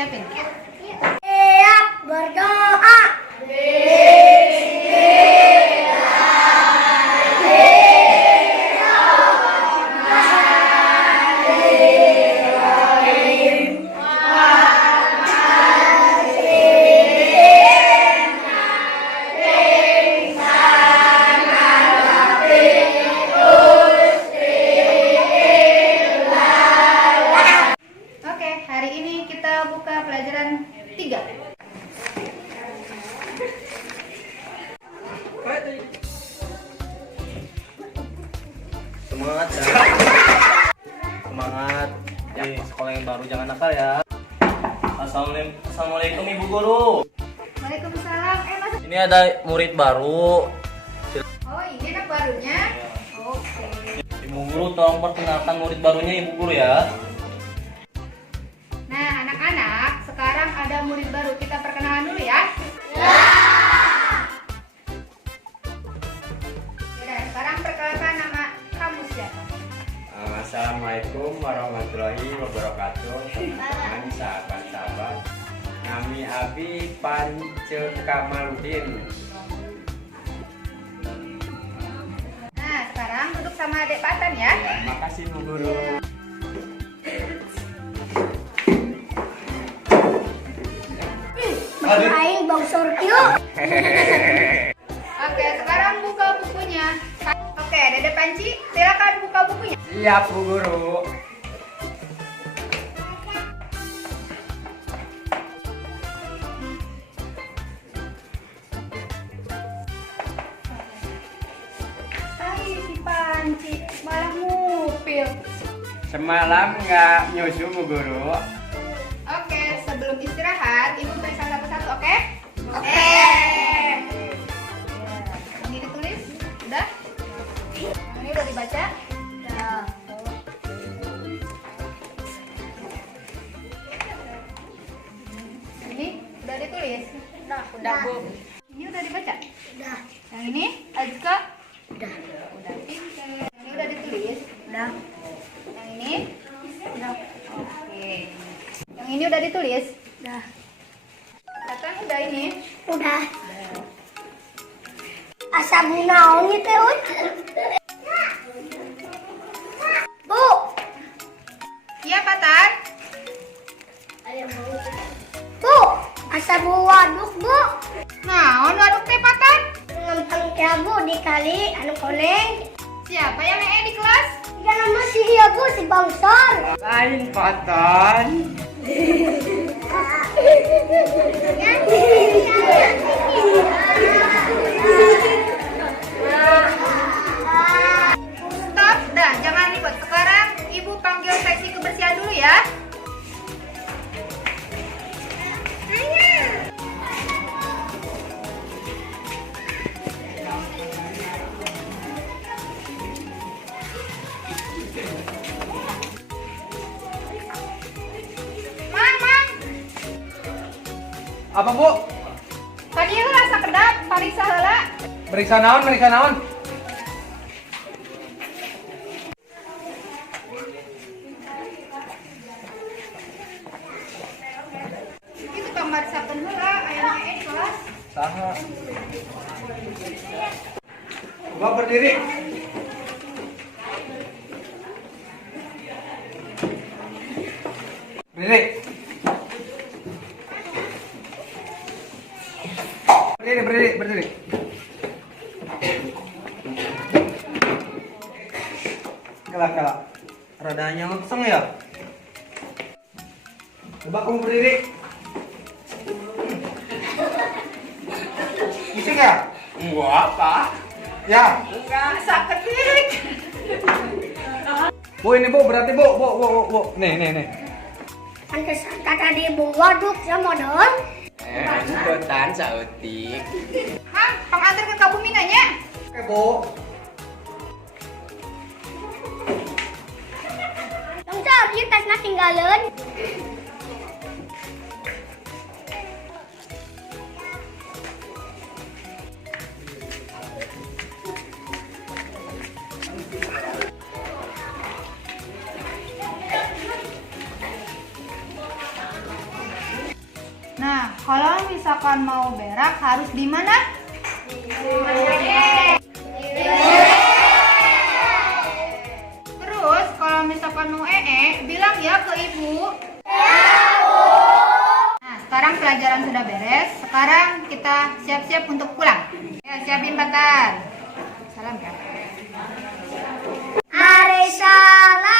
Siapin. Siap berdoa. Oke, hari ini kita buka pelajaran 3. Semangat ya. Semangat di sekolah yang baru, jangan nakal ya. Assalamualaikum Ibu Guru. Waalaikumsalam. Masuk. Ini ada murid baru. Oh, ini anak barunya. Oke. Ibu Guru tolong perkenalkan murid barunya Ibu Guru ya. Nah, anak-anak, sekarang ada murid baru. Kita perkenalan dulu ya. Ya, sekarang perkenalkan nama kamu siapa? Assalamualaikum warahmatullahi wabarakatuh. Teman-teman, sahabat-sahabat, Nami Abi Pance Kamaludin. Nah, sekarang duduk sama adik Patan ya. Makasih Bu Guru. Aing bau sorkio. Oke, sekarang buka bukunya. Oke, Dede Panci, silakan buka bukunya. Siap Bu Guru. Hai, si Panci, malah ngupil. Semalam nggak nyusu Bu Guru. Oke, sebelum istirahat, Ibu periksa satu-satu, oke? Oke. Ini ditulis? Udah? Ini udah dibaca? Udah. Ini udah ditulis? Udah, Bu. Ini udah dibaca? Udah. Yang ini, Azka? Udah. Udah pinter. Yang ini udah ditulis? Udah. Yang ini? Udah. Oke. Yang ini udah ditulis? Udah. Katakan udah ini? Udah. Asa naon gitu, Ut? Bu. Iya, Patan? Bu, asa bu waduk, Bu. Nah, waduk teh Patan? Ngempeng ya, Bu, di kali anu koneng. Siapa yang di kelas? Ya nama si iya, Bu, si Bangsor. Lain Patan. Stop, dah, jangan ribut. Sekarang Ibu panggil seksi kebersihan dulu ya. Mang. Apa Bu? Tadi lu rasa kedap, pariksa heula. Meriksa naon, meriksa naon? Itu tukang masakan heula, aya di kelas. Saha. Coba berdiri. Berdiri. Berdiri. Kelak. Radanya langsung ya. Coba kamu berdiri. Bising ya? Enggak, Pak. Ya. Enggak saketik. Bu ini Bu, berarti Bu. Nih. Pantes kata di bu waduk sama don. Ikutan sautik. Mang, pengantar ke Kabuminanya. Oke Bu. Bangsor, ieu tasna tinggalin. misalkan mau berak harus di mana? Terus kalau misalkan mau bilang ya ke ibu. Nah, sekarang pelajaran sudah beres. Sekarang kita siap-siap untuk pulang. Ya, siapin bakar. Salam ya. Hari salam.